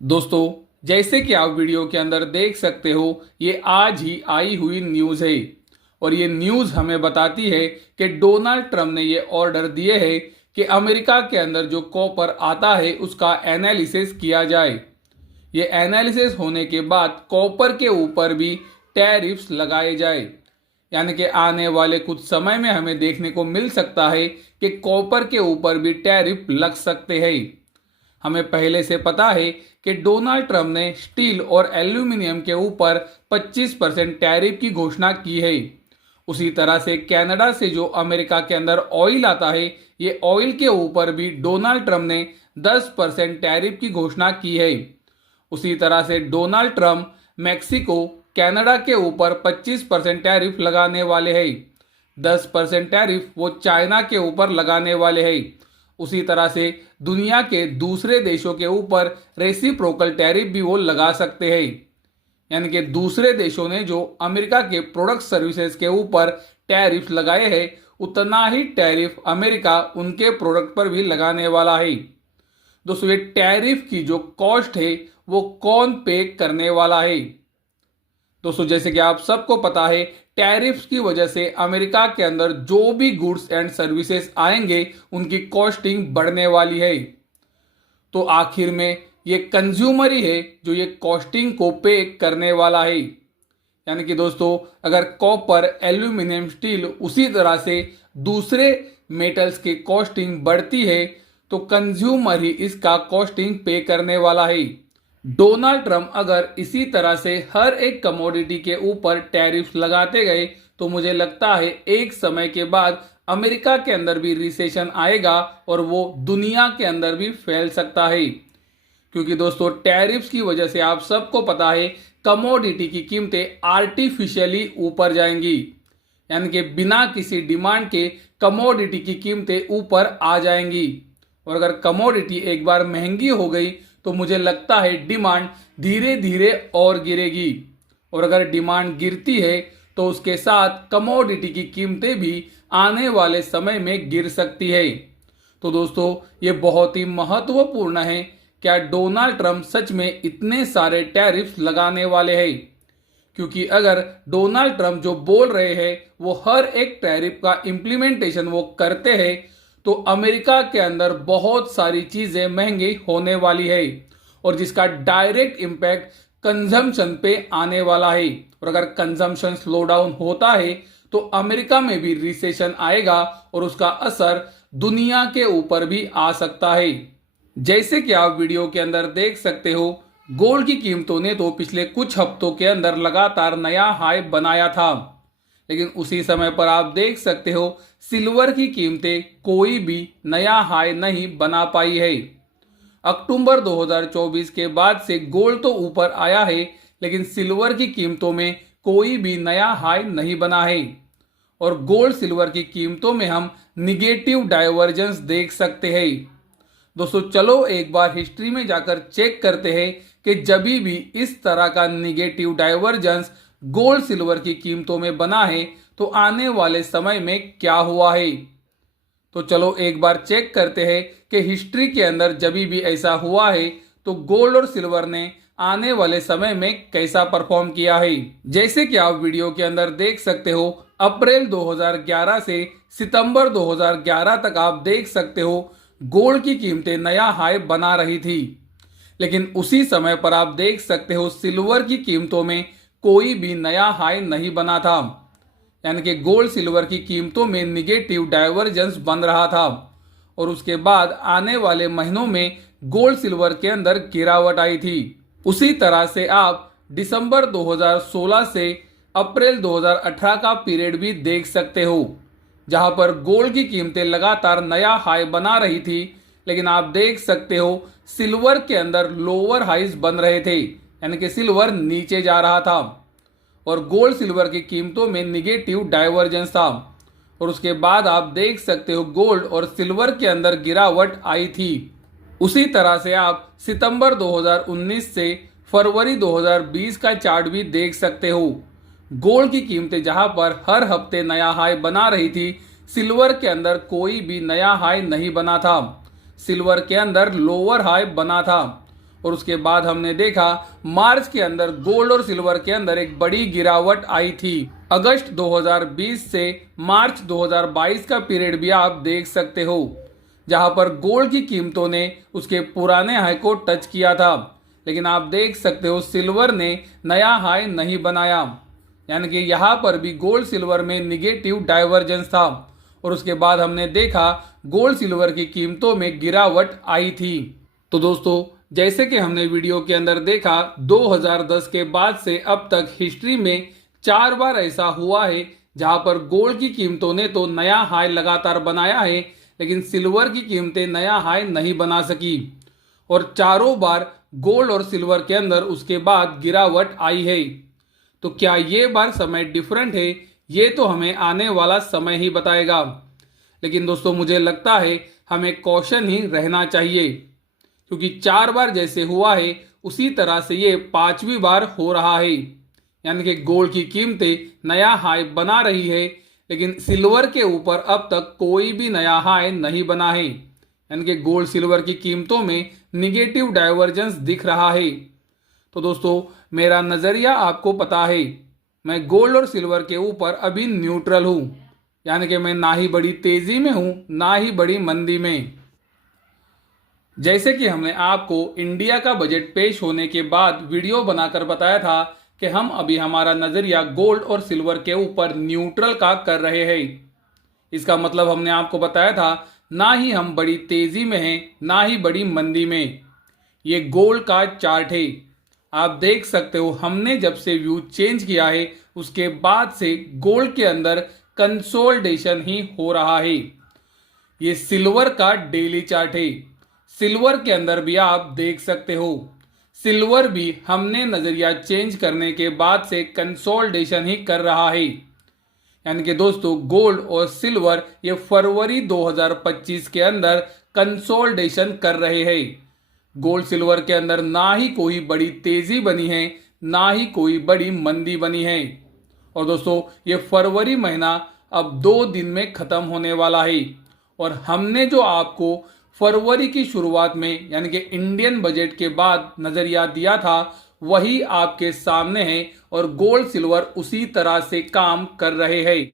दोस्तों, जैसे कि आप वीडियो के अंदर देख सकते हो, ये आज ही आई हुई न्यूज़ है और ये न्यूज़ हमें बताती है कि डोनाल्ड ट्रंप ने ये ऑर्डर दिए है कि अमेरिका के अंदर जो कॉपर आता है उसका एनालिसिस किया जाए। ये एनालिसिस होने के बाद कॉपर के ऊपर भी टैरिफ्स लगाए जाए। यानी कि आने वाले कुछ समय में हमें देखने को मिल सकता है कि कॉपर के ऊपर भी टैरिफ लग सकते हैं। हमें पहले से पता है कि डोनाल्ड ट्रंप ने स्टील और एल्यूमिनियम के ऊपर 25% टैरिफ की घोषणा की है। उसी तरह से कनाडा से जो अमेरिका के अंदर ऑयल आता है, ये ऑयल के ऊपर भी डोनाल्ड ट्रंप ने 10% टैरिफ की घोषणा की है। उसी तरह से डोनाल्ड ट्रंप मैक्सिको, कनाडा के ऊपर 25% टैरिफ लगाने वाले हैं। 10% टैरिफ वो चाइना के ऊपर लगाने वाले हैं। उसी तरह से दुनिया के दूसरे देशों के ऊपर रेसिप्रोकल टैरिफ भी वो लगा सकते हैं। यानी कि दूसरे देशों ने जो अमेरिका के प्रोडक्ट सर्विसेज के ऊपर टैरिफ लगाए हैं, उतना ही टैरिफ अमेरिका उनके प्रोडक्ट पर भी लगाने वाला है। दोस्तों, ये टैरिफ की जो कॉस्ट है वो कौन पे करने वाला है? दोस्तों, जैसे कि आप सबको पता है, टैरिफ्स की वजह से अमेरिका के अंदर जो भी गुड्स एंड सर्विसेज आएंगे उनकी कॉस्टिंग बढ़ने वाली है। तो आखिर में ये कंज्यूमर ही है जो ये कॉस्टिंग को पे करने वाला है। यानी कि दोस्तों, अगर कॉपर, एल्यूमिनियम, स्टील उसी तरह से दूसरे मेटल्स की कॉस्टिंग बढ़ती है तो कंज्यूमर ही इसका कॉस्टिंग पे करने वाला है। डोनाल्ड ट्रंप अगर इसी तरह से हर एक कमोडिटी के ऊपर टैरिफ लगाते गए तो मुझे लगता है एक समय के बाद अमेरिका के अंदर भी रिसेशन आएगा और वो दुनिया के अंदर भी फैल सकता है। क्योंकि दोस्तों, टैरिफ्स की वजह से आप सबको पता है कमोडिटी की कीमतें आर्टिफिशियली ऊपर जाएंगी। यानी कि बिना किसी डिमांड के कमोडिटी की कीमतें ऊपर आ जाएंगी। और अगर कमोडिटी एक बार महंगी हो गई तो मुझे लगता है डिमांड धीरे धीरे और गिरेगी। और अगर डिमांड गिरती है तो उसके साथ कमोडिटी की कीमतें भी आने वाले समय में गिर सकती है। तो दोस्तों, ये बहुत ही महत्वपूर्ण है, क्या डोनाल्ड ट्रंप सच में इतने सारे टैरिफ्स लगाने वाले हैं? क्योंकि अगर डोनाल्ड ट्रंप जो बोल रहे हैं वो हर एक टैरिफ का इम्प्लीमेंटेशन वो करते हैं तो अमेरिका के अंदर बहुत सारी चीजें महंगी होने वाली है और जिसका डायरेक्ट इम्पैक्ट कंजम्पशन पे आने वाला है। और अगर कंजम्पशन स्लो डाउन होता है तो अमेरिका में भी रिसेशन आएगा और उसका असर दुनिया के ऊपर भी आ सकता है। जैसे कि आप वीडियो के अंदर देख सकते हो, गोल्ड की कीमतों ने तो पिछले कुछ हफ्तों के अंदर लगातार नया हाई बनाया था, लेकिन उसी समय पर आप देख सकते हो सिल्वर की कीमतें कोई भी नया हाई नहीं बना पाई है। अक्टूबर 2024 के बाद से गोल्ड तो ऊपर आया है, लेकिन सिल्वर की कीमतों में कोई भी नया हाई नहीं बना है। और गोल्ड सिल्वर की कीमतों में हम निगेटिव डाइवर्जेंस देख सकते हैं। दोस्तों, चलो एक बार हिस्ट्री में जाकर चेक करते हैं कि जब भी इस तरह का निगेटिव डाइवर्जेंस गोल्ड सिल्वर की कीमतों में बना है तो आने वाले समय में क्या हुआ है। तो चलो एक बार चेक करते हैं कि हिस्ट्री के अंदर जब भी ऐसा हुआ है तो गोल्ड और सिल्वर ने आने वाले समय में कैसा परफॉर्म किया है। जैसे कि आप वीडियो के अंदर देख सकते हो, अप्रैल 2011 से सितंबर 2011 तक आप देख सकते हो गोल्ड की कीमतें नया हाई बना रही थी, लेकिन उसी समय पर आप देख सकते हो सिल्वर की कीमतों में कोई भी नया हाई नहीं बना था। यानी कि गोल्ड सिल्वर की कीमतों में निगेटिव डाइवर्जेंस बन रहा था और उसके बाद आने वाले महीनों में गोल्ड सिल्वर के अंदर गिरावट आई थी। उसी तरह से आप दिसंबर 2016 से अप्रैल 2018 का पीरियड भी देख सकते हो, जहां पर गोल्ड की कीमतें लगातार नया हाई बना रही थी, लेकिन आप देख सकते हो सिल्वर के अंदर लोअर हाइज बन रहे थे। यानी कि सिल्वर नीचे जा रहा था और गोल्ड सिल्वर की कीमतों में निगेटिव डाइवर्जेंस था। और उसके बाद आप देख सकते हो गोल्ड और सिल्वर के अंदर गिरावट आई थी। उसी तरह से आप सितंबर 2019 से फरवरी 2020 का चार्ट भी देख सकते हो। गोल्ड की कीमतें जहां पर हर हफ्ते नया हाई बना रही थी, सिल्वर के अंदर कोई भी नया हाई नहीं बना था। सिल्वर के अंदर लोअर हाई बना था और उसके बाद हमने देखा मार्च के अंदर गोल्ड और सिल्वर के अंदर एक बड़ी गिरावट आई थी। अगस्त 2020 से मार्च 2022 का पीरियड भी आप देख सकते हो, जहां पर गोल्ड की कीमतों ने उसके पुराने हाई को टच किया था, लेकिन आप देख सकते हो सिल्वर ने नया हाई नहीं बनाया। यानी कि यहाँ पर भी गोल्ड सिल्वर में निगेटिव डाइवर्जेंस था और उसके बाद हमने देखा गोल्ड सिल्वर की कीमतों में गिरावट आई थी। तो दोस्तों, जैसे कि हमने वीडियो के अंदर देखा 2010 के बाद से अब तक हिस्ट्री में 4 बार ऐसा हुआ है जहां पर गोल्ड की कीमतों ने तो नया हाई लगातार बनाया है, लेकिन सिल्वर की कीमतें नया हाई नहीं बना सकी और चारों बार गोल्ड और सिल्वर के अंदर उसके बाद गिरावट आई है। तो क्या ये बार समय डिफरेंट है, ये तो हमें आने वाला समय ही बताएगा। लेकिन दोस्तों, मुझे लगता है हमें कॉशन ही रहना चाहिए, क्योंकि 4 बार जैसे हुआ है उसी तरह से ये 5वीं बार हो रहा है। यानी कि गोल्ड की कीमतें नया हाई बना रही है, लेकिन सिल्वर के ऊपर अब तक कोई भी नया हाई नहीं बना है। यानी कि गोल्ड सिल्वर की कीमतों में निगेटिव डाइवर्जेंस दिख रहा है। तो दोस्तों, मेरा नज़रिया आपको पता है, मैं गोल्ड और सिल्वर के ऊपर अभी न्यूट्रल हूं। यानी कि मैं ना ही बड़ी तेजी में हूं ना ही बड़ी मंदी में। जैसे कि हमने आपको इंडिया का बजट पेश होने के बाद वीडियो बनाकर बताया था कि हम अभी हमारा नज़रिया गोल्ड और सिल्वर के ऊपर न्यूट्रल का कर रहे हैं। इसका मतलब हमने आपको बताया था ना ही हम बड़ी तेजी में हैं ना ही बड़ी मंदी में। ये गोल्ड का चार्ट है, आप देख सकते हो हमने जब से व्यू चेंज किया है उसके बाद से गोल्ड के अंदर कंसोलिडेशन ही हो रहा है। ये सिल्वर का डेली चार्ट है, सिल्वर के अंदर भी आप देख सकते हो सिल्वर भी हमने नजरिया चेंज करने के बाद से कंसोलिडेशन ही कर रहा है। यानी कि दोस्तों, गोल्ड और सिल्वर ये फरवरी 2025 के अंदर कंसोलिडेशन कर रहे हैं। गोल्ड सिल्वर के अंदर ना ही कोई बड़ी तेजी बनी है ना ही कोई बड़ी मंदी बनी है। और दोस्तों, ये फरवरी महीना अब 2 दिन में खत्म होने वाला है और हमने जो आपको फरवरी की शुरुआत में यानी कि इंडियन बजट के बाद नजरिया दिया था वही आपके सामने है और गोल्ड सिल्वर उसी तरह से काम कर रहे हैं।